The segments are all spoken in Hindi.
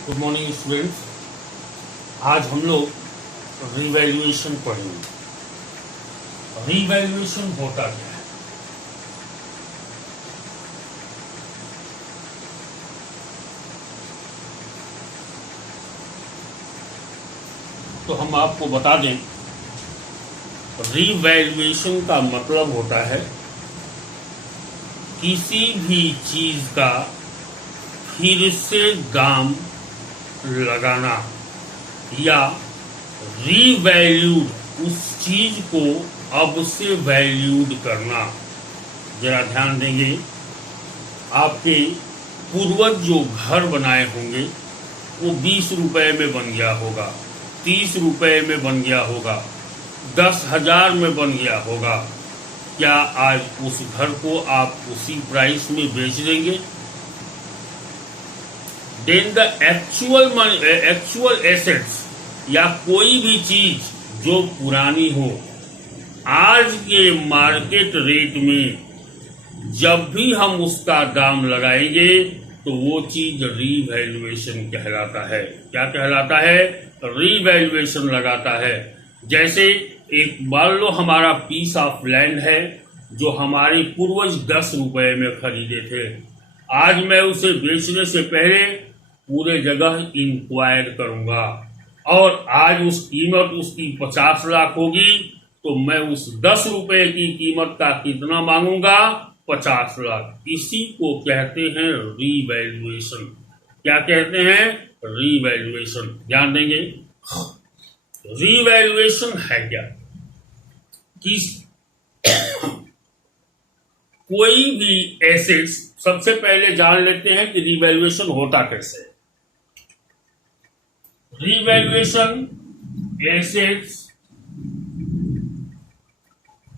Good morning students. आज हम लोग रिवैल्यूएशन पढ़ेंगे। रिवैल्यूएशन होता क्या है? तो हम आपको बता दें, रिवैल्यूएशन का मतलब होता है किसी भी चीज का फिर से दाम लगाना या रीवैल्यूड उस चीज को अब से वैल्यूड करना। जरा ध्यान देंगे, आपके पूर्वज जो घर बनाए होंगे वो 20 रुपए में बन गया होगा, 30 रुपए में बन गया होगा, 10,000 में बन गया होगा। क्या आज उस घर को आप उसी प्राइस में बेच देंगे? देन द एक्चुअल एसेट्स या कोई भी चीज जो पुरानी हो, आज के मार्केट रेट में जब भी हम उसका दाम लगाएंगे तो वो चीज रीवैल्यूएशन कहलाता है। क्या कहलाता है? रीवैल्यूएशन लगाता है। जैसे एक मान लो हमारा पीस ऑफ लैंड है जो हमारे पूर्वज 10 रुपए में खरीदे थे। आज मैं उसे बेचने से पहले पूरे जगह इंक्वायर करूंगा और आज उस कीमत उसकी 50 लाख होगी, तो मैं उस 10 रुपए की कीमत का कितना मांगूंगा? 50 लाख। इसी को कहते हैं रीवैल्यूएशन। क्या कहते हैं? रीवैल्यूएशन। ध्यान देंगे, रीवैल्यूएशन है क्या कि कोई भी एसेट्स, सबसे पहले जान लेते हैं कि रीवैल्यूएशन होता कैसे। रिवैल्यूएशन एसेट्स,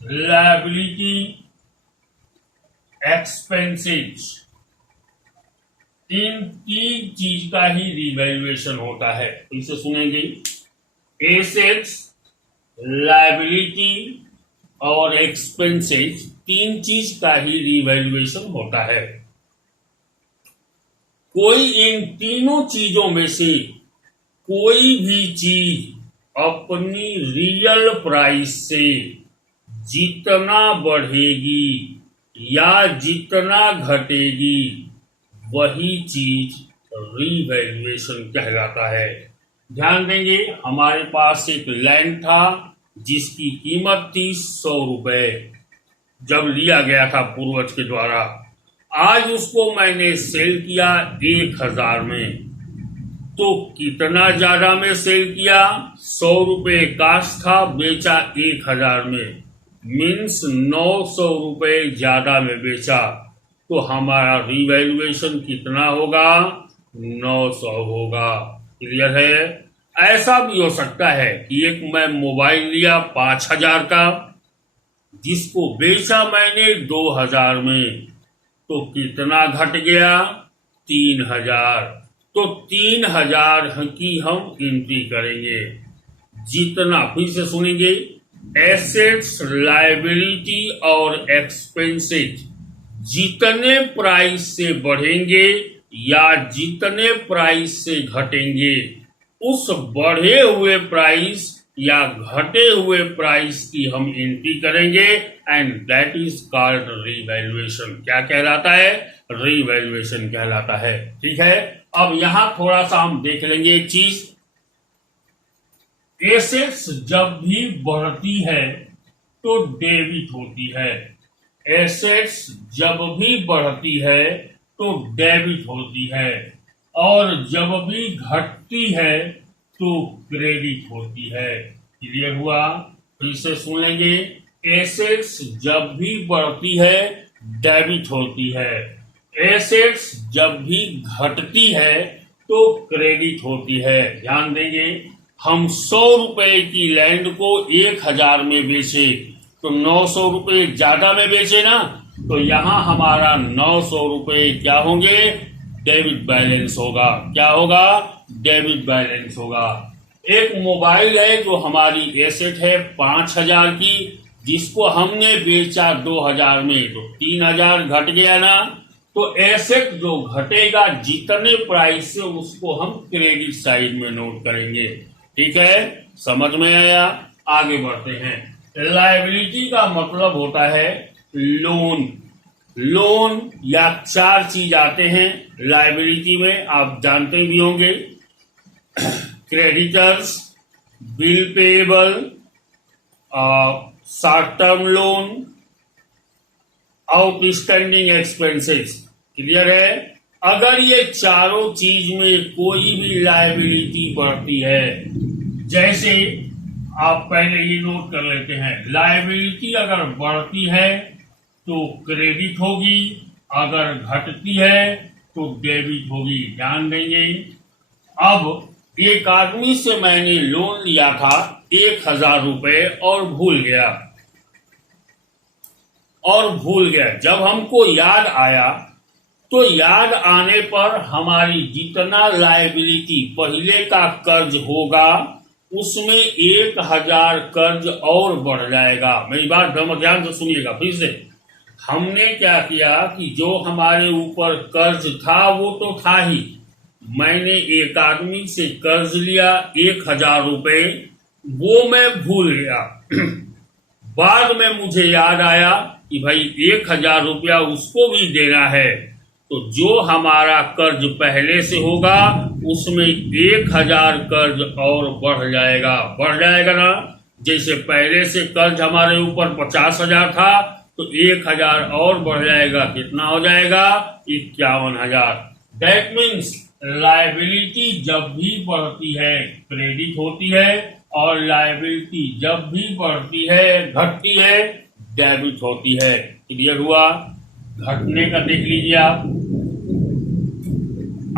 लायबिलिटी, एक्सपेंसेस, इन तीन चीज का ही रिवैल्यूएशन होता है। इसे सुनेंगे, एसेट्स, लायबिलिटी और एक्सपेंसेस, तीन चीज का ही रिवैल्यूएशन होता है। कोई इन तीनों चीजों में से कोई भी चीज अपनी रियल प्राइस से जितना बढ़ेगी या जितना घटेगी वही चीज रीवैल्यूएशन कहलाता है। ध्यान देंगे, हमारे पास एक लैंड था जिसकी कीमत थी 100 रुपए जब लिया गया था पूर्वज के द्वारा। आज उसको मैंने सेल किया 1,000 में, तो कितना ज्यादा में सेल किया? 100 रुपए कास्ट था, बेचा 1,000 में, मीन्स 900 रुपए ज्यादा में बेचा। तो हमारा रिवैल्यूएशन कितना होगा? 900 होगा। क्लियर है? ऐसा भी हो सकता है कि एक मैं मोबाइल लिया 5,000 का, जिसको बेचा मैंने 2,000 में, तो कितना घट गया? 3,000। तो 3,000 की हम एंट्री करेंगे। जितना, फिर से सुनेंगे, एसेट्स, लायबिलिटी और एक्सपेंसेस जितने प्राइस से बढ़ेंगे या जितने प्राइस से घटेंगे, उस बढ़े हुए प्राइस या घटे हुए प्राइस की हम एंट्री करेंगे and that is called revaluation. क्या कहलाता है? रीवैल्यूएशन कहलाता है। ठीक है, अब यहां थोड़ा सा हम देख लेंगे एक चीज। एसेट्स जब भी बढ़ती है तो डेबिट होती है। एसेट्स जब भी बढ़ती है तो डेबिट होती है, और जब भी घटती है तो क्रेडिट होती है। क्लियर हुआ? फिर से सुन लेंगे, एसेट्स जब भी बढ़ती है डेबिट होती है, एसेट्स जब भी घटती है तो क्रेडिट होती है। ध्यान देंगे, हम 100 रुपए की लैंड को 1,000 में बेचे तो 900 रुपए ज्यादा में बेचे ना, तो यहां हमारा 900 रुपए क्या होंगे? डेबिट बैलेंस होगा। क्या होगा? डेबिट बैलेंस होगा। एक मोबाइल है जो हमारी एसेट है 5,000 की, जिसको हमने बेचा 2,000 में, तो 3,000 घट गया ना, तो एसेट जो घटेगा जितने प्राइस से उसको हम क्रेडिट साइड में नोट करेंगे। ठीक है, समझ में आया? आगे बढ़ते हैं। लायबिलिटी का मतलब होता है लोन। लोन या 4 चीज आते हैं लायबिलिटी में, आप जानते भी होंगे। Creditors, bill payable, short term loan, outstanding expenses. Clear है? अगर ये चारों चीज में कोई भी लायबिलिटी बढ़ती है, जैसे आप पहले ये नोट कर लेते हैं, लायबिलिटी अगर बढ़ती है तो क्रेडिट होगी, अगर घटती है तो डेबिट होगी। ध्यान देंगे। अब एक आदमी से मैंने लोन लिया था 1,000 रुपए और भूल गया। जब हमको याद आया तो याद आने पर हमारी जितना लायबिलिटी पहले का कर्ज होगा उसमें 1,000 कर्ज और बढ़ जाएगा। मेरी बात ध्यान से सुनिएगा फिर से। हमने क्या किया कि जो हमारे ऊपर कर्ज था वो तो था ही, मैंने एक आदमी से कर्ज लिया 1,000 रुपए, वो मैं भूल गया। बाद में मुझे याद आया कि भाई 1,000 रुपया उसको भी देना है, तो जो हमारा कर्ज पहले से होगा उसमें 1,000 कर्ज और बढ़ जाएगा ना। जैसे पहले से कर्ज हमारे ऊपर 50,000 था तो 1,000 और बढ़ जाएगा, कितना हो जाएगा? 51,000। दैट मीन्स लायबिलिटी जब भी बढ़ती है क्रेडिट होती है, और लायबिलिटी जब भी बढ़ती है घटती है डेबिट होती है। क्लियर हुआ? घटने का देख लीजिए आप।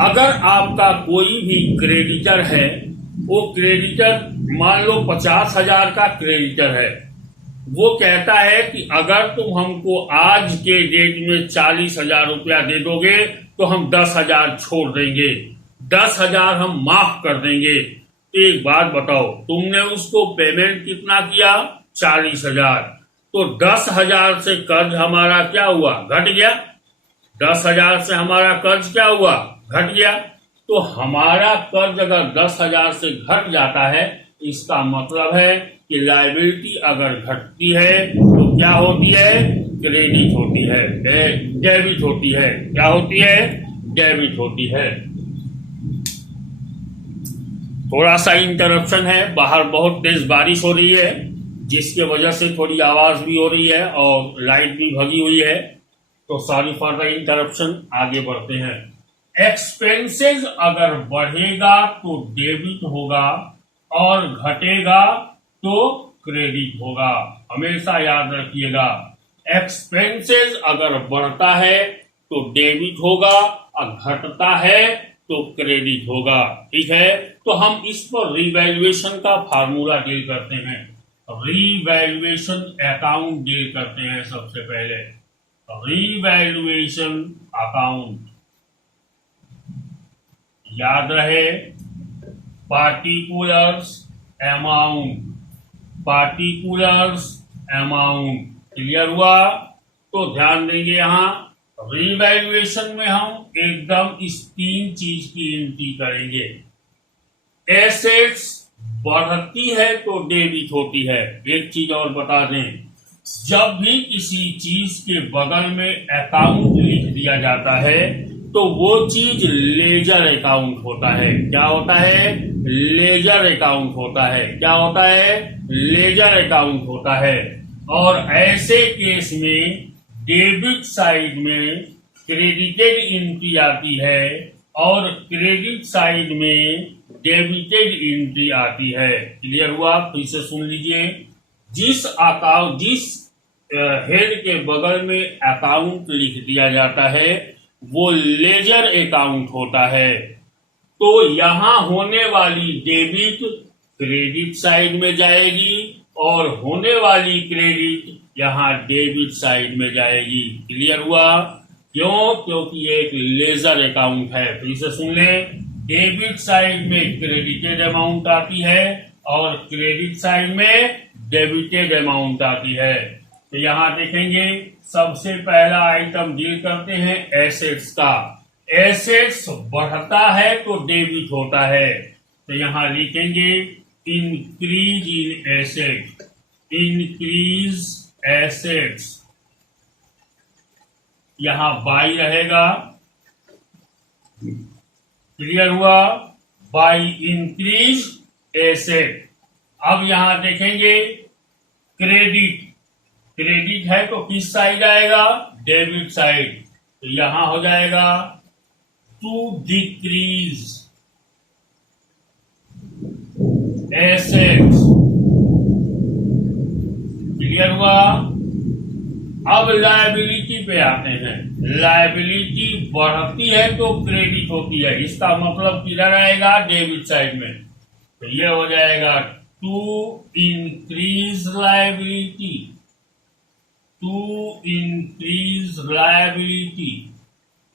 अगर आपका कोई भी क्रेडिटर है, वो क्रेडिटर मान लो 50,000 का क्रेडिटर है, वो कहता है कि अगर तुम हमको आज के डेट में 40,000 रुपया दे दोगे तो हम 10,000 छोड़ देंगे, 10,000 हम माफ कर देंगे। एक बात बताओ, तुमने उसको पेमेंट कितना किया? 40,000। तो 10,000 से कर्ज हमारा क्या हुआ? घट गया। 10,000 से हमारा कर्ज क्या हुआ? घट गया। तो हमारा कर्ज अगर 10,000 से घट जाता है, इसका मतलब है कि लायबिलिटी अगर घटती है तो क्या होती है? क्रेडिट होती है, डेबिट होती है। क्या होती है? डेबिट होती है। थोड़ा सा इंटरप्शन है, बाहर बहुत तेज बारिश हो रही है जिसके वजह से थोड़ी आवाज भी हो रही है और लाइट भी भगी हुई है, तो सॉरी फॉर द इंटरप्शन। आगे बढ़ते हैं। एक्सपेंसेस अगर बढ़ेगा तो डेबिट होगा और घटेगा तो क्रेडिट होगा। हमेशा याद रखिएगा, एक्सपेंसेस अगर बढ़ता है तो डेबिट होगा और घटता है तो क्रेडिट होगा। ठीक है, तो हम इस पर रिवैल्यूएशन का फार्मूला डील करते हैं। रिवैल्यूएशन अकाउंट डील करते हैं। सबसे पहले रिवैल्यूएशन अकाउंट, याद रहे, पार्टिकुलर्स अमाउंट। क्लियर हुआ? तो ध्यान देंगे, यहां रिवैल्यूएशन में हम एकदम इस 3 चीज की एंट्री करेंगे। एसेट्स बढ़ती है तो डेबिट होती है। एक चीज और बता दें, जब भी किसी चीज के बगल में अकाउंट लिख दिया जाता है तो वो चीज लेजर अकाउंट होता है। क्या होता है? लेजर अकाउंट होता है। क्या होता है? लेजर अकाउंट होता है। और ऐसे केस में डेबिट साइड में क्रेडिटेड एंट्री आती है और क्रेडिट साइड में डेबिटेड एंट्री आती है। क्लियर हुआ? फिर से सुन लीजिए, जिस हेड के बगल में अकाउंट लिख दिया जाता है वो लेजर अकाउंट होता है। तो यहां होने वाली डेबिट क्रेडिट साइड में जाएगी और होने वाली क्रेडिट यहां डेबिट साइड में जाएगी। क्लियर हुआ? क्यों? क्योंकि ये एक लेजर अकाउंट है। फिर से सुन लें, डेबिट साइड में क्रेडिटेड अमाउंट आती है और क्रेडिट साइड में डेबिटेड अमाउंट आती है। तो यहां देखेंगे सबसे पहला आइटम डील करते हैं एसेट्स का। एसेट्स बढ़ता है तो डेबिट होता है, तो यहां लिखेंगे increase in asset, increase assets, यहां बाई रहेगा। क्लियर हुआ? By increase asset. अब यहां देखेंगे क्रेडिट, क्रेडिट है तो किस साइड आएगा? डेबिट साइड, तो यहां हो जाएगा टू डिक्रीज एसेट्स। क्लियर हुआ? अब लायबिलिटी पे आते हैं। लायबिलिटी बढ़ती है तो क्रेडिट होती है, इसका मतलब किधर आएगा? डेबिट साइड में, तो ये हो जाएगा to increase liability, to increase liability.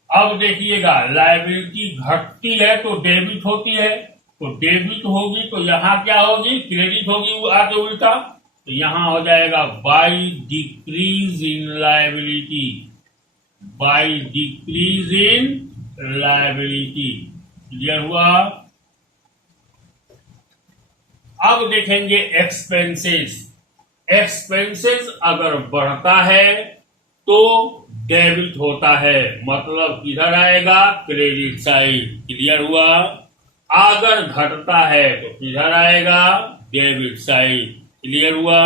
अब देखिएगा लायबिलिटी घटती है तो डेबिट होती है, तो डेबिट होगी तो यहां क्या होगी? क्रेडिट होगी, वो आगे उल्टा, तो यहां हो जाएगा by decrease in liability, by decrease in liability. Clear हुआ? अब देखेंगे एक्सपेंसेस। एक्सपेंसेस अगर बढ़ता है तो डेबिट होता है, मतलब किधर आएगा? Credit side. क्लियर हुआ? अगर घटता है तो किधर आएगा? Debit side. क्लियर हुआ?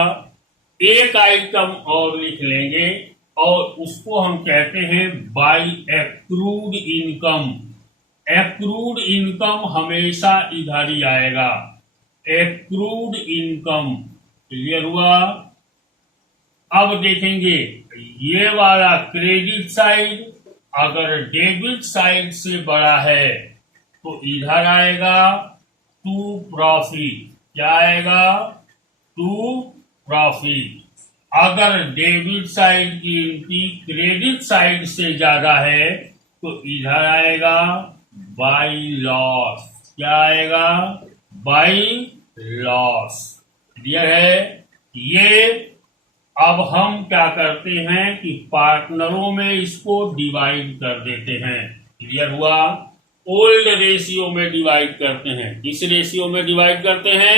एक आइटम और लिख लेंगे और उसको हम कहते हैं by accrued income. Accrued income हमेशा इधर ही आएगा, एक्रूड इनकम। क्लियर हुआ? अब देखेंगे ये वाला क्रेडिट साइड अगर डेबिट साइड से बड़ा है तो इधर आएगा टू प्रॉफिट। क्या आएगा? To profit. अगर डेबिट साइड की गिनती क्रेडिट साइड से ज्यादा है तो इधर आएगा बाई लॉस। क्या आएगा? By loss. क्लियर है? ये अब हम क्या करते हैं कि पार्टनरों में इसको डिवाइड कर देते हैं। क्लियर हुआ? ओल्ड रेशियो में डिवाइड करते हैं। किस रेशियो में डिवाइड करते हैं?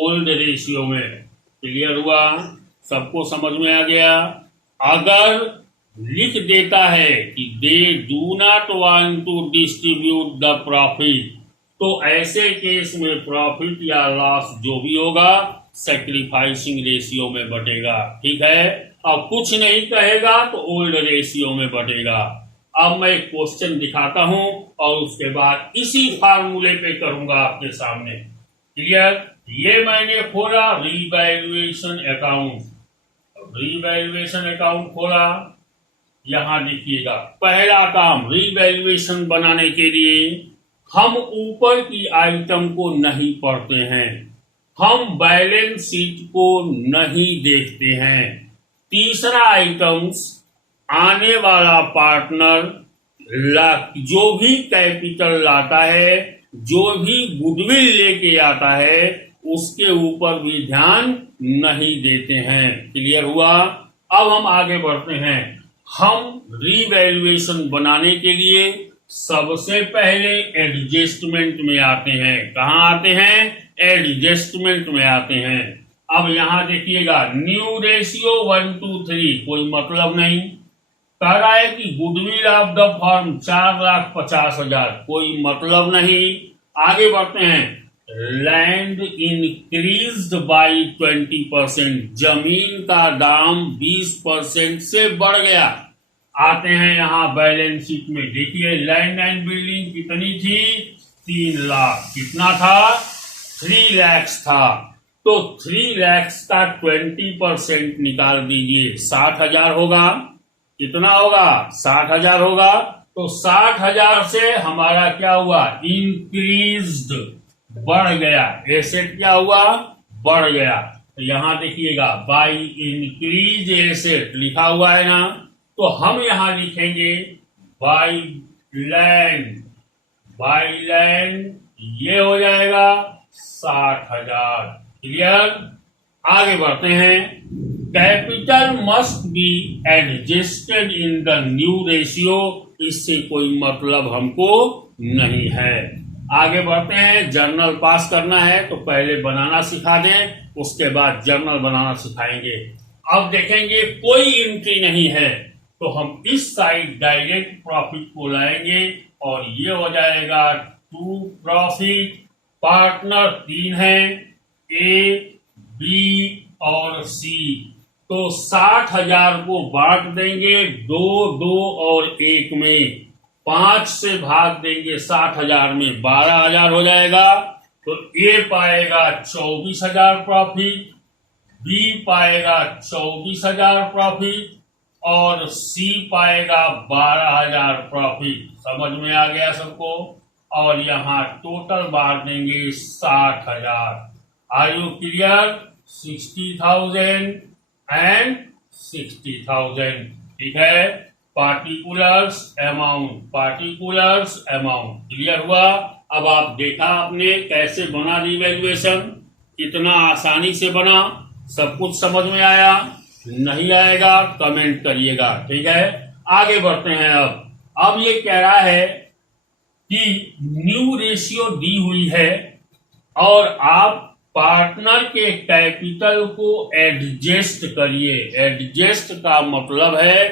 ओल्ड रेशियो में। क्लियर हुआ? सबको समझ में आ गया? अगर लिख देता है कि they do not want to distribute the profit, तो ऐसे केस में प्रॉफिट या लॉस जो भी होगा सैक्रिफाइसिंग रेशियो में बटेगा। ठीक है? अब कुछ नहीं कहेगा तो ओल्ड रेशियो में बटेगा। अब मैं एक क्वेश्चन दिखाता हूं और उसके बाद इसी फार्मूले पे करूंगा आपके सामने। क्लियर? ये मैंने खोला रीवैल्यूएशन अकाउंट, रीवैल्यूएशन अकाउंट खोला। यहां देखिएगा पहला काम, रीवैल्यूएशन बनाने के लिए हम ऊपर की आइटम को नहीं पढ़ते हैं, हम बैलेंस शीट को नहीं देखते हैं। तीसरा आइटम्स, आने वाला पार्टनर जो भी कैपिटल लाता है, जो भी गुडविल लेके आता है, उसके ऊपर भी ध्यान नहीं देते हैं। क्लियर हुआ? अब हम आगे बढ़ते हैं। हम रीवैल्यूएशन बनाने के लिए सबसे पहले एडजस्टमेंट में आते हैं। कहां आते हैं? एडजस्टमेंट में आते हैं। अब यहां देखिएगा न्यू रेशियो 1:3, कोई मतलब नहीं। कह रहा है कि गुडविल ऑफ द फर्म 4,50,000, कोई मतलब नहीं। आगे बढ़ते हैं। लैंड इंक्रीज्ड बाई 20%, जमीन का दाम 20% से बढ़ गया। आते हैं यहां बैलेंस शीट में। देखिए लैंड एंड बिल्डिंग कितनी थी? 3 लाख। कितना था? 3 लाख था। तो 3 लाख का 20% निकाल दीजिए, 60,000 होगा। कितना होगा? 60,000 होगा। तो 60,000 से हमारा क्या हुआ? इंक्रीज्ड, बढ़ गया। एसेट क्या हुआ? बढ़ गया। तो यहां देखिएगा बाई इंक्रीज एसेट लिखा हुआ है ना, तो हम यहां लिखेंगे बाई लैंड, बाई लैंड ये हो जाएगा 60,000। क्लियर? आगे बढ़ते हैं। Capital must be adjusted in the new ratio, इससे कोई मतलब हमको नहीं है। आगे बढ़ते हैं। जर्नल पास करना है तो पहले बनाना सिखा दें, उसके बाद जर्नल बनाना सिखाएंगे। अब देखेंगे कोई एंट्री नहीं है तो हम इस साइड डायरेक्ट प्रॉफिट को लाएंगे और ये हो जाएगा टू प्रॉफिट। पार्टनर 3 है, ए, बी और सी। तो 60,000 को बांट देंगे 2, 2 और 1 में। 5 से भाग देंगे 60,000 में, 12,000 हो जाएगा। तो ए पाएगा 24,000 प्रॉफिट, बी पाएगा 24,000 प्रॉफिट और सी पाएगा 12,000 प्रॉफिट। समझ में आ गया सबको? और यहाँ टोटल बांट देंगे 60,000। Are you clear? 60,000 एंड 60,000। ठीक है। पार्टिकुलर्स अमाउंट क्लियर हुआ। अब आप देखा आपने कैसे बना रिवैल्यूएशन, कितना आसानी से बना। सब कुछ समझ में आया? नहीं आएगा कमेंट करिएगा। ठीक है, आगे बढ़ते हैं। अब ये कह रहा है कि न्यू रेशियो दी हुई है और आप पार्टनर के कैपिटल को एडजस्ट करिए। एडजस्ट का मतलब है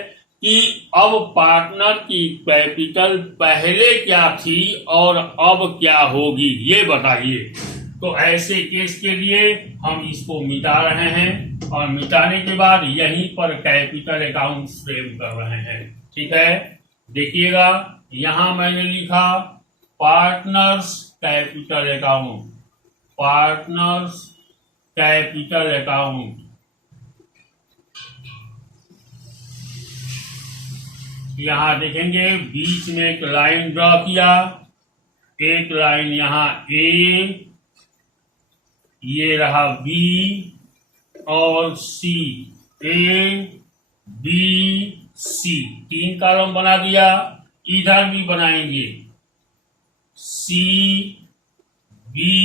कि अब पार्टनर की कैपिटल पहले क्या थी और अब क्या होगी, ये बताइए। तो ऐसे केस के लिए हम इसको मिटा रहे हैं और मिटाने के बाद यहीं पर कैपिटल अकाउंट फ्रेम कर रहे हैं। ठीक है, देखिएगा यहां मैंने लिखा partners capital account, partners capital account. यहां देखेंगे बीच में एक लाइन ड्रॉ किया, एक लाइन यहां ए, ये रहा बी और सी। ए बी सी 3 कॉलम बना दिया। इधर भी बनाएंगे सी बी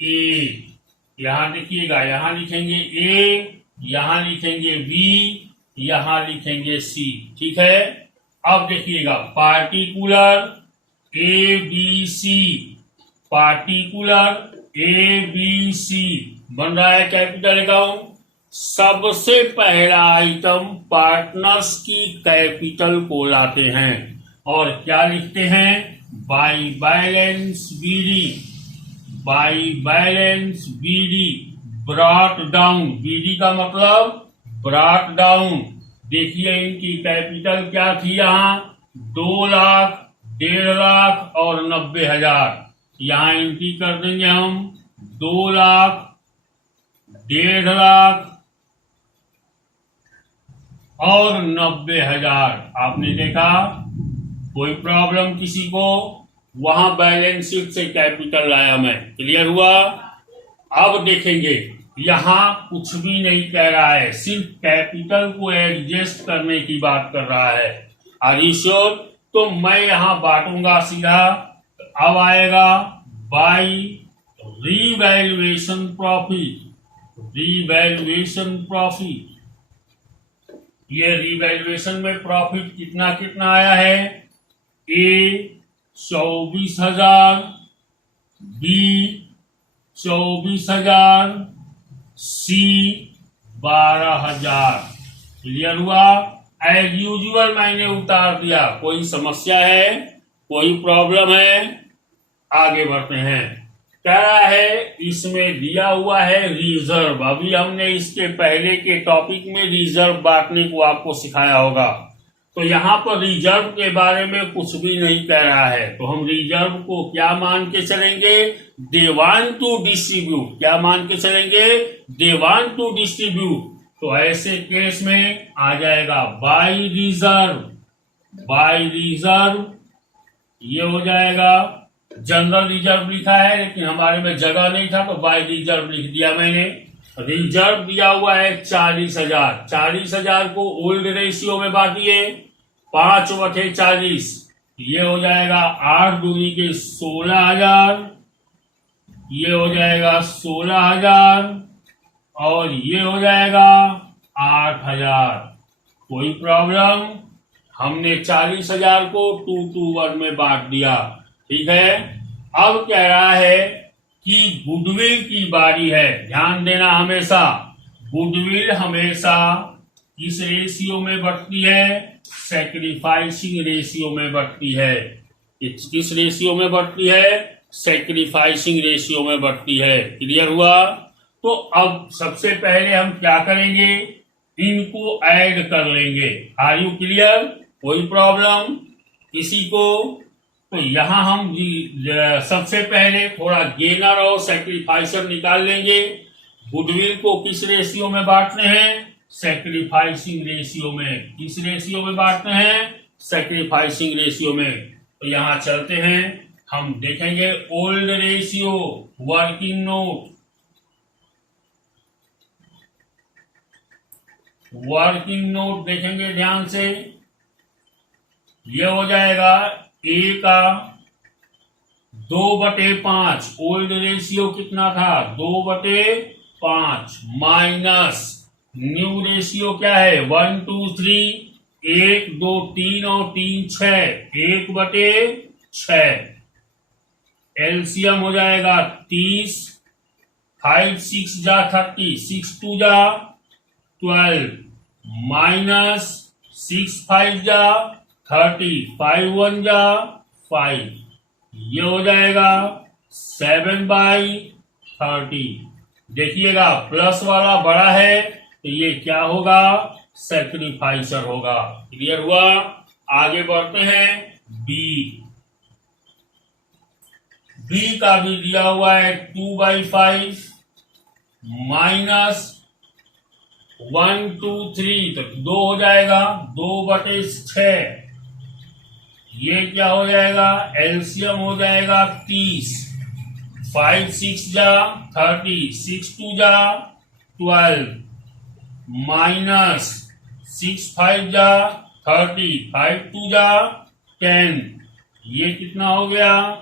ए। यहां देखिएगा, यहां लिखेंगे ए, यहां लिखेंगे बी, यहां लिखेंगे सी। ठीक है। अब देखिएगा particular A B C, particular A B C बन रहा है कैपिटल अकाउंट। सबसे पहला आइटम पार्टनर्स की कैपिटल को लाते हैं और क्या लिखते हैं? By balance BD, by balance BD brought down. BD का मतलब ब्रॉट डाउन। देखिए इनकी कैपिटल क्या थी यहाँ? 2 लाख, 1.5 लाख और 90,000। यहाँ एंट्री कर देंगे हम 2 लाख, 1.5 लाख और 90,000। आपने देखा कोई प्रॉब्लम किसी को? वहां बैलेंस शीट से कैपिटल लाया मैं। क्लियर हुआ? अब देखेंगे यहां कुछ भी नहीं कह रहा है, सिर्फ कैपिटल को एडजस्ट करने की बात कर रहा है। Are you sure? तो मैं यहां बांटूंगा सीधा। अब आएगा by revaluation profit, revaluation profit. ये रीवैल्यूएशन में प्रॉफिट कितना कितना आया है? A 24,000, B 24,000, C 12,000। क्लियर हुआ? एज यूजुअल मैंने उतार दिया। कोई समस्या है? कोई प्रॉब्लम है? आगे बढ़ते हैं। कह रहा है इसमें दिया हुआ है रिजर्व। अभी हमने इसके पहले के टॉपिक में रिजर्व बांटने को आपको सिखाया होगा। तो यहाँ पर रिजर्व के बारे में कुछ भी नहीं कह रहा है, तो हम रिजर्व को क्या मान के चलेंगे? They want to distribute. क्या मान के चलेंगे? They want to distribute. तो ऐसे केस में आ जाएगा बाई रिजर्व, बाई रिजर्व। ये हो जाएगा। जनरल रिजर्व लिखा है लेकिन हमारे में जगह नहीं था तो बाई रिजर्व लिख दिया मैंने। रिजर्व दिया हुआ है 40,000। 40,000 को ओल्ड रेशियो में बांटिए 5/40। ये हो जाएगा 8 दूनी के 16,000। ये हो जाएगा 16,000 और ये हो जाएगा 8,000। कोई प्रॉब्लम? हमने 40,000 को 2 to 1 में बांट दिया। ठीक है, अब कह रहा है कि गुडविल की बारी है। ध्यान देना, हमेशा गुडविल हमेशा किस रेशियो में बढ़ती है? सैक्रिफाइसिंग रेशियो में बढ़ती है। किस रेशियो में बढ़ती है? सैक्रिफाइसिंग रेशियो में बढ़ती है। क्लियर हुआ? तो अब सबसे पहले हम क्या करेंगे? इनको ऐड कर लेंगे। Are you clear? कोई प्रॉब्लम किसी को? तो यहां हम सबसे पहले थोड़ा गेनर और सैक्रिफाइसर निकाल लेंगे। गुडविल को किस रेशियो में बांटते हैं? सैक्रिफाइसिंग रेशियो में। किस रेशियो में बांटते हैं? सैक्रिफाइसिंग रेशियो में। तो यहां चलते हैं, हम देखेंगे old ratio, working note. Working note देखेंगे ध्यान से। ये हो जाएगा ए का 2/5। ओल्ड रेशियो कितना था? 2/5 माइनस न्यू रेशियो क्या है? 1 2 3। 1 2 3 और 3 6। 1/6। एलसीएम हो जाएगा 30। 5 6 जा 30। 6 2 जा 12 माइनस 6 5 जा 30। 5 1 जा 5। ये हो जाएगा 7/30। देखिएगा प्लस वाला बड़ा है तो ये क्या होगा? सैक्रिफाइसर होगा। क्लियर हुआ? आगे बढ़ते हैं। बी। बी का भी दिया हुआ है 2/5 माइनस 1 2 3, तो 2 हो जाएगा 2/6। ये क्या हो जाएगा? एलसीएम हो जाएगा 30। 5 6 जा 30। 6 2 जा 12 माइनस 6 5 जा 30। 5 2 जा 10। ये कितना हो गया?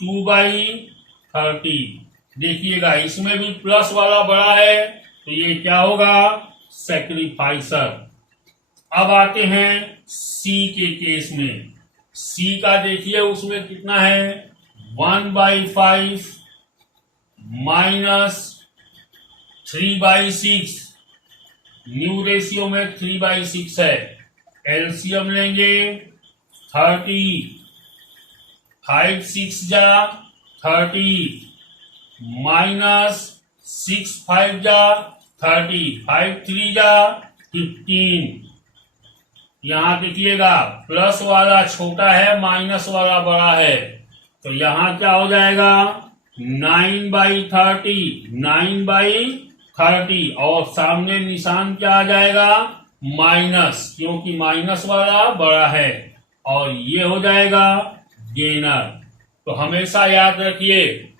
2/30। देखिएगा इसमें भी प्लस वाला बड़ा है तो ये क्या होगा? सैक्रिफाइसर। अब आते हैं सी के केस में। सी का देखिए उसमें कितना है? 1/5 माइनस 3/6। न्यू रेशियो में 3/6 है। एलसीएम लेंगे 30। 5 6 जा 30 माइनस 6 5 जा 30। 5 3 जा 15। यहां देखिएगा प्लस वाला छोटा है, माइनस वाला बड़ा है, तो यहां क्या हो जाएगा? 9/30। 9/30 और सामने निशान क्या आ जाएगा? माइनस, क्योंकि माइनस वाला बड़ा है। और ये हो जाएगा गेनर। तो हमेशा याद रखिए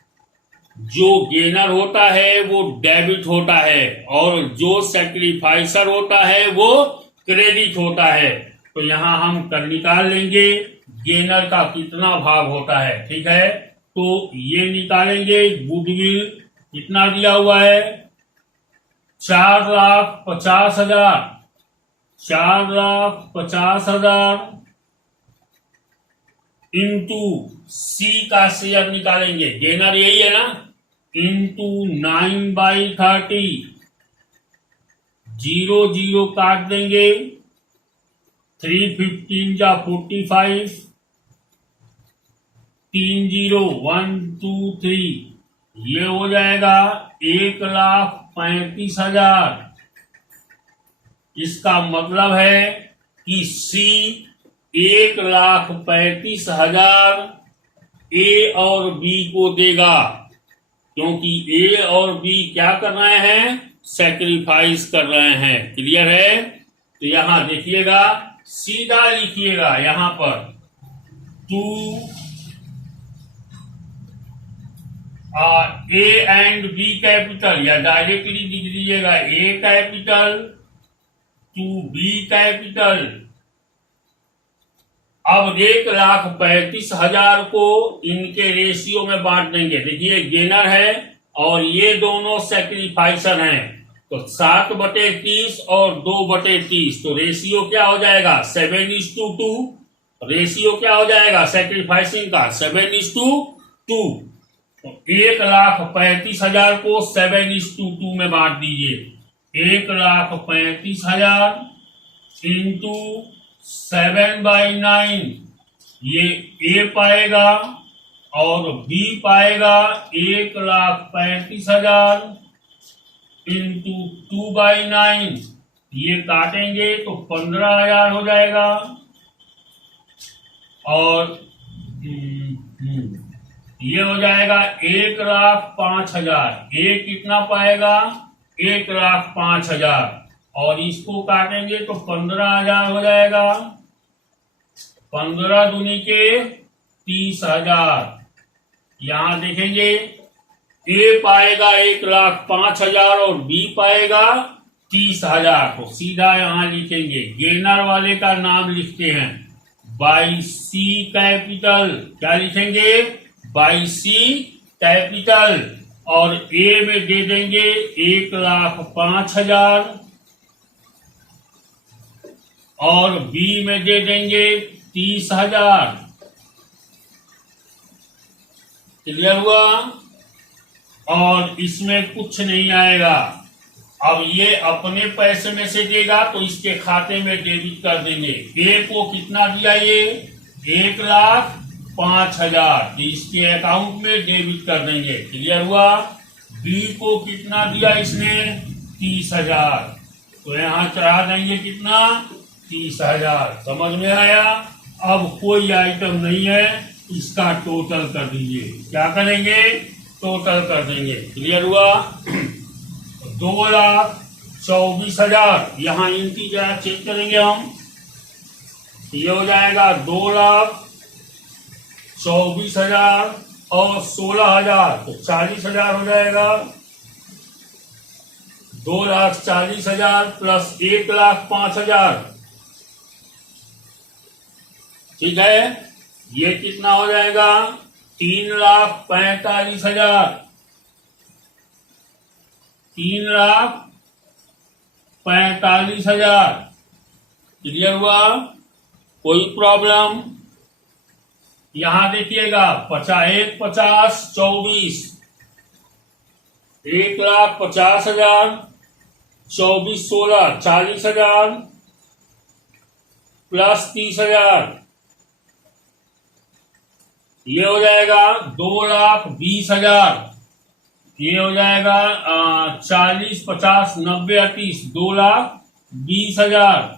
जो गेनर होता है वो डेबिट होता है और जो सैक्रिफाइसर होता है वो क्रेडिट होता है। तो यहां हम कर निकाल लेंगे गेनर का कितना भाग होता है। ठीक है, तो ये निकालेंगे। गुडविल कितना दिया हुआ है? 4,50,000। 4,50,000 इंटू सी का शेयर निकालेंगे, गेनर यही है ना, इंटू 9/30। 0 0 काट देंगे। 3 15 जा 45। 3 0 1 2 3। ये हो जाएगा 1,35,000। इसका मतलब है कि सी 1,35,000 ए और बी को देगा, क्योंकि ए और बी क्या कर रहे हैं? सैक्रिफाइस कर रहे हैं। क्लियर है? तो यहां देखिएगा, सीधा लिखिएगा यहां पर 2 ए एंड बी कैपिटल, या डायरेक्टली लिख दीजिएगा ए कैपिटल टू बी कैपिटल। अब 1,35,000 को इनके रेशियो में बांट देंगे। देखिए गेनर है और ये दोनों सैक्रिफाइसर हैं, तो 7/30 और 2/30, तो रेशियो क्या हो जाएगा 7:2। रेशियो क्या हो जाएगा सेक्रीफाइसिंग का 7:2। तो 1,35,000 को 7:2 में बांट दीजिए। 1,35,000 इंटू 7/9, ये ए पाएगा और बी पाएगा 1,35,000 इंटू 2/9, ये काटेंगे तो 15,000 हो जाएगा। और ये हो जाएगा 1,05,000। ए कितना पाएगा 1,05,000 और इसको काटेंगे तो 15,000 हो जाएगा। 15 दूनी के 30,000। यहां देखेंगे ए पाएगा 1,05,000 और बी पाएगा 30,000, तो सीधा यहां लिखेंगे। गेनर वाले का नाम लिखते हैं बाई सी कैपिटल। क्या लिखेंगे बाई सी कैपिटल। और ए में दे देंगे 1,05,000 और बी में दे देंगे 30,000। क्लियर हुआ। और इसमें कुछ नहीं आएगा। अब ये अपने पैसे में से देगा तो इसके खाते में डेबिट कर देंगे। ए को कितना दिया ये 1,05,000, तो इसके अकाउंट में डेबिट कर देंगे। क्लियर हुआ। बी को कितना दिया इसने 30,000, तो यहाँ चढ़ा देंगे कितना 30,000। समझ में आया। अब कोई आइटम नहीं है, इसका टोटल कर दीजिए। क्या करेंगे टोटल कर देंगे। क्लियर हुआ। 2,24,000 यहाँ इंटीजर चेक करेंगे हम। ये हो जाएगा 2,24,000 और 16,000, तो 40,000 हो जाएगा। 2,40,000 प्लस 1,05,000, ठीक है। ये कितना हो जाएगा 3,45,000। 3,45,000। क्लियर हुआ। कोई प्रॉब्लम। यहां देखिएगा 50 50 24, 1,50,000 24 16 40,000 प्लस 30,000, ये हो जाएगा 2,20,000। ये हो जाएगा 40 50 90 38 2,20,000।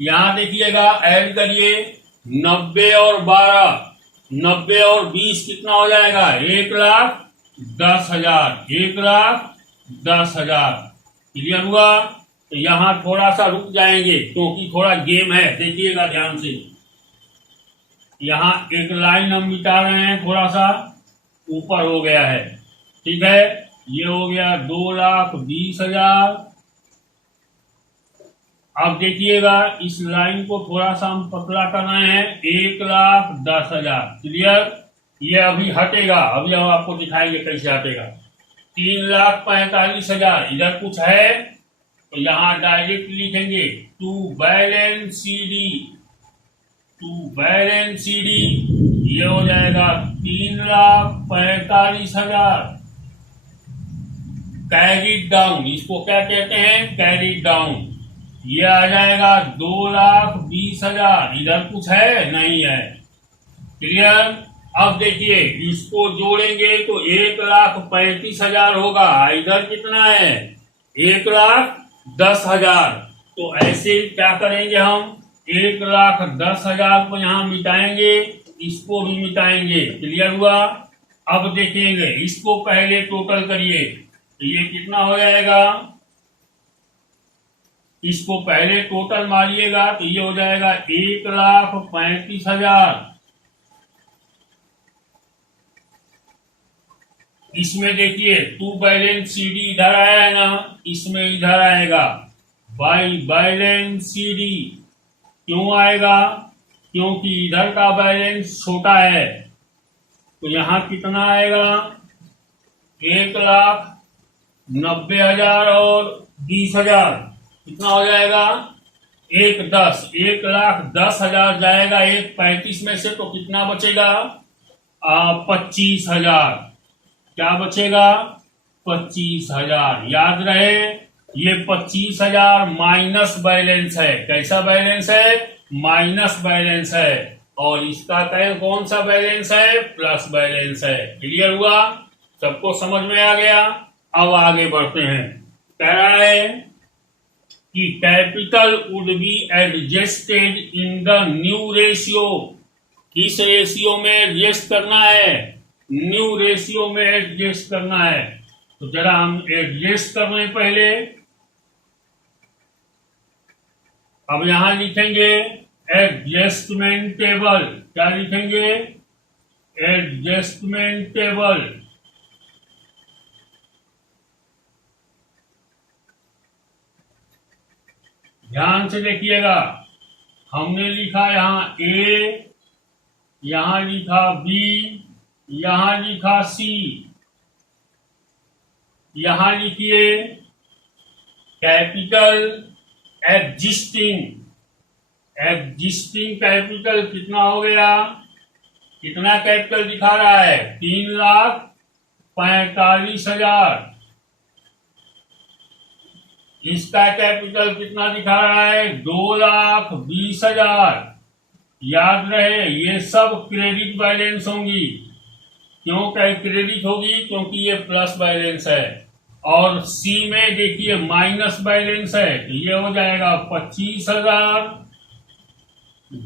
यहां देखिएगा ऐड करिए 90 और 12, 90 और 20 कितना हो जाएगा 1,10,000। 1,10,000। क्लियर हुआ। तो यहां थोड़ा सा रुक जाएंगे क्योंकि थोड़ा गेम है। देखिएगा ध्यान से। यहाँ एक लाइन हम मिटा रहे हैं, थोड़ा सा ऊपर हो गया है। ठीक है। ये हो गया 2,20,000। अब देखिएगा इस लाइन को थोड़ा सा हम पतला कर रहे हैं 1,10,000। क्लियर। ये अभी हटेगा, अभी हम आपको दिखाएंगे कैसे हटेगा। 3,45,000 इधर कुछ है तो यहाँ डायरेक्ट लिखेंगे to balance CD। To balance CD ये हो जाएगा 3,45,000। कैरिड डाउन, इसको क्या कहते हैं कैरिड डाउन। ये आ जाएगा 2,20,000। इधर कुछ है नहीं है। क्लियर। अब देखिए इसको जोड़ेंगे तो 1,35,000 होगा। इधर कितना है 1,10,000। तो ऐसे क्या करेंगे हम 1,10,000 को यहाँ मिटाएंगे, इसको भी मिटाएंगे। क्लियर हुआ। अब देखेंगे इसको पहले टोटल करिए तो ये कितना हो जाएगा। इसको पहले टोटल मारिएगा तो ये हो जाएगा 1,35,000। इसमें देखिए टू बैलेंस CD इधर आया है ना, इसमें इधर आएगा बाई बैलेंस CD। क्यों आएगा क्योंकि इधर का बैलेंस छोटा है। तो यहां कितना आएगा 1,90,000 और 20,000 कितना हो जाएगा? 1,10,000 जाएगा 1,35 में से, तो कितना बचेगा? 25,000। क्या बचेगा? 25,000। याद रहे ये 25,000 माइनस बैलेंस है। कैसा बैलेंस है? माइनस बैलेंस है। और इसका कौन सा बैलेंस है? प्लस बैलेंस है। क्लियर हुआ? सबको समझ में आ गया? अब आगे बढ़ते हैं। कह रहा है कि capital would be adjusted in the new ratio. किस रेशियो में एडजस्ट करना है? न्यू रेशियो में एडजस्ट करना है। तो जरा हम एडजस्ट कर लें पहले। अब यहां लिखेंगे एडजस्टमेंट टेबल। क्या लिखेंगे? Adjustment table. ध्यान से देखिएगा, हमने लिखा यहां ए, यहां लिखा बी, यहां लिखा सी। यहां लिखिए कैपिटल एग्जिस्टिंग। एग्जिस्टिंग कैपिटल कितना हो गया? कितना कैपिटल दिखा रहा है? 3,45,000। इसका कैपिटल कितना दिखा रहा है? 2,20,000। याद रहे ये सब क्रेडिट बैलेंस होंगी। क्यों क्रेडिट होगी? क्योंकि ये प्लस बैलेंस है। और सी में देखिए माइनस बैलेंस है, तो ये हो जाएगा 25,000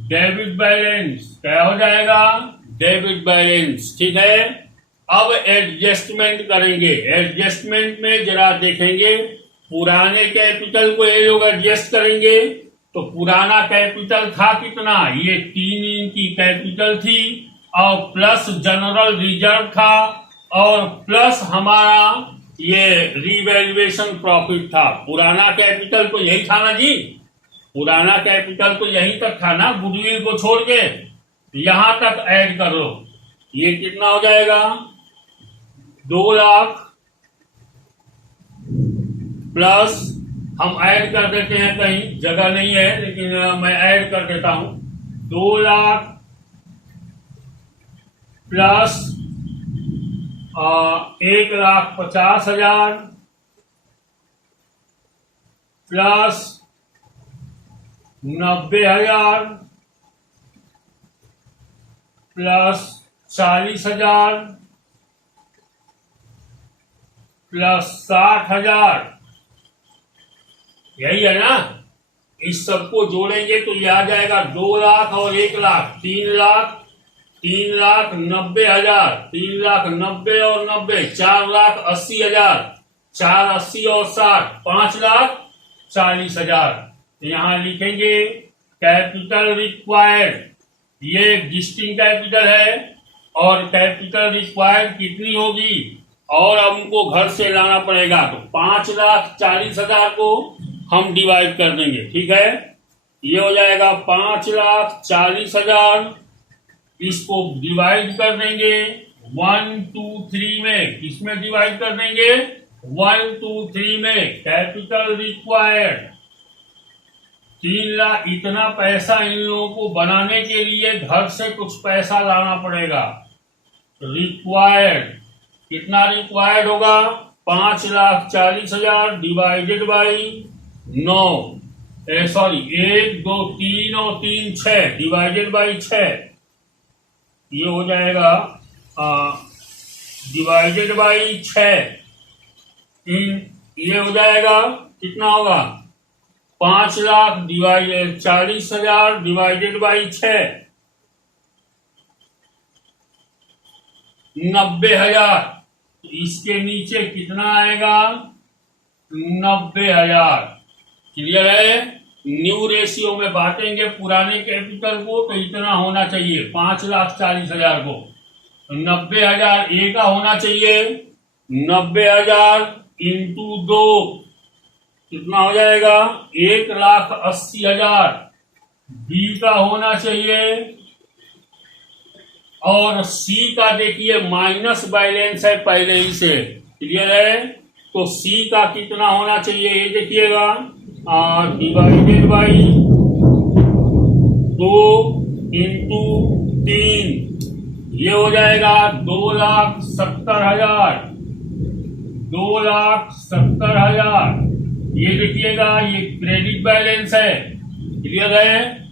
डेबिट बैलेंस। क्या हो जाएगा? Debit balance. ठीक है, अब एडजस्टमेंट करेंगे। एडजस्टमेंट में जरा देखेंगे, पुराने कैपिटल को ये लोग एडजस्ट करेंगे। तो पुराना कैपिटल था कितना? ये 3 इनकी कैपिटल थी, और प्लस जनरल रिजर्व था, और प्लस हमारा ये रिवैल्यूएशन प्रॉफिट था। पुराना कैपिटल तो यही था ना जी? पुराना कैपिटल तो यही तक था ना, गुडविल को छोड़ के। यहां तक ऐड कर लो। ये कितना हो जाएगा? 2 लाख प्लस, हम ऐड कर देते हैं, कहीं जगह नहीं है लेकिन मैं ऐड कर देता हूं। 2 lakh plus 1,50,000 plus 90,000 plus 40,000 plus 60,000। यही है ना? इस सबको जोड़ेंगे तो ये आ जाएगा 2 लाख और 1 लाख, 3,90,000, 3,90,000 और 90, 4,80,000, 4,80 और 60, 5,40,000। यहां लिखेंगे कैपिटल रिक्वायर्ड। ये एग्जिस्टिंग कैपिटल है, और कैपिटल रिक्वायर्ड कितनी होगी? और हमको घर से लाना पड़ेगा, तो 5,40,000 को हम डिवाइड कर देंगे। ठीक है, ये हो जाएगा 5,40,000। इसको डिवाइड कर देंगे 1, 2, 3 में। किसमें डिवाइड कर देंगे? 1, 2, 3 में। Capital required 3 lakh. इतना पैसा इन लोगों को बनाने के लिए घर से कुछ पैसा लाना पड़ेगा। रिक्वायर्ड कितना रिक्वायर्ड होगा? 5,40,000 डिवाइडेड बाई 9, 1, 2, 3 और 3 6 डिवाइडेड बाई 6। ये हो जाएगा डिवाइडेड बाई 6। ये हो जाएगा कितना होगा? 5,00,000 डिवाइडेड 40,000 डिवाइडेड बाई 6, 90,000। इसके नीचे कितना आएगा? 90,000। क्लियर है? न्यू रेशियो में बांटेंगे पुराने कैपिटल को, तो इतना होना चाहिए 5,40,000 को। 90,000 ए का होना चाहिए, 90,000 इंटू 2 कितना हो जाएगा? 1,80,000 बी का होना चाहिए। और सी का देखिए माइनस बैलेंस है पहले ही से, क्लियर है? तो सी का कितना होना चाहिए ये देखिएगा, डिवाइडेड बाई 2 इंटू 3, ये हो जाएगा 2,70,000। 2,70,000 ये देखिएगा, ये क्रेडिट बैलेंस है, क्लियर है?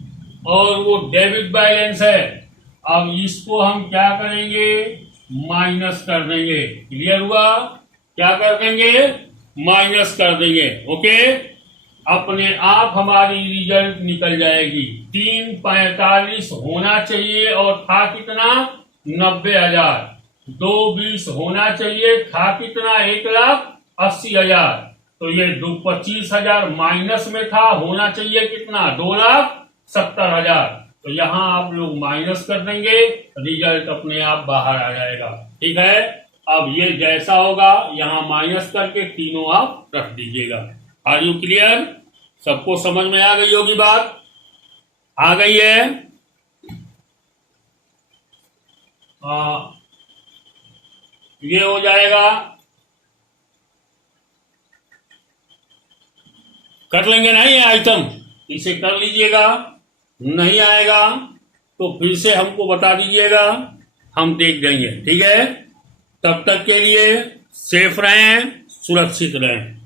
और वो डेबिट बैलेंस है। अब इसको हम क्या करेंगे, माइनस कर देंगे। क्लियर हुआ? क्या कर देंगे, माइनस कर देंगे। ओके, अपने आप हमारी रिजल्ट निकल जाएगी। 345 होना चाहिए और था कितना, 90,000। 220 होना चाहिए, था कितना, 1,80,000। तो ये 25,000 माइनस में था, होना चाहिए कितना, 2,70,000। तो यहाँ आप लोग माइनस कर देंगे, रिजल्ट अपने आप बाहर आ जाएगा। ठीक है? अब ये जैसा होगा यहाँ माइनस करके तीनों आप रख दीजिएगा। Are you clear? सबको समझ में आ गई होगी बात? आ गई है? ये हो जाएगा, कर लेंगे ना ये आइटम, इसे कर लीजिएगा। नहीं आएगा तो फिर से हमको बता दीजिएगा, हम देख देंगे। ठीक है? तब तक के लिए सेफ रहें, सुरक्षित रहें।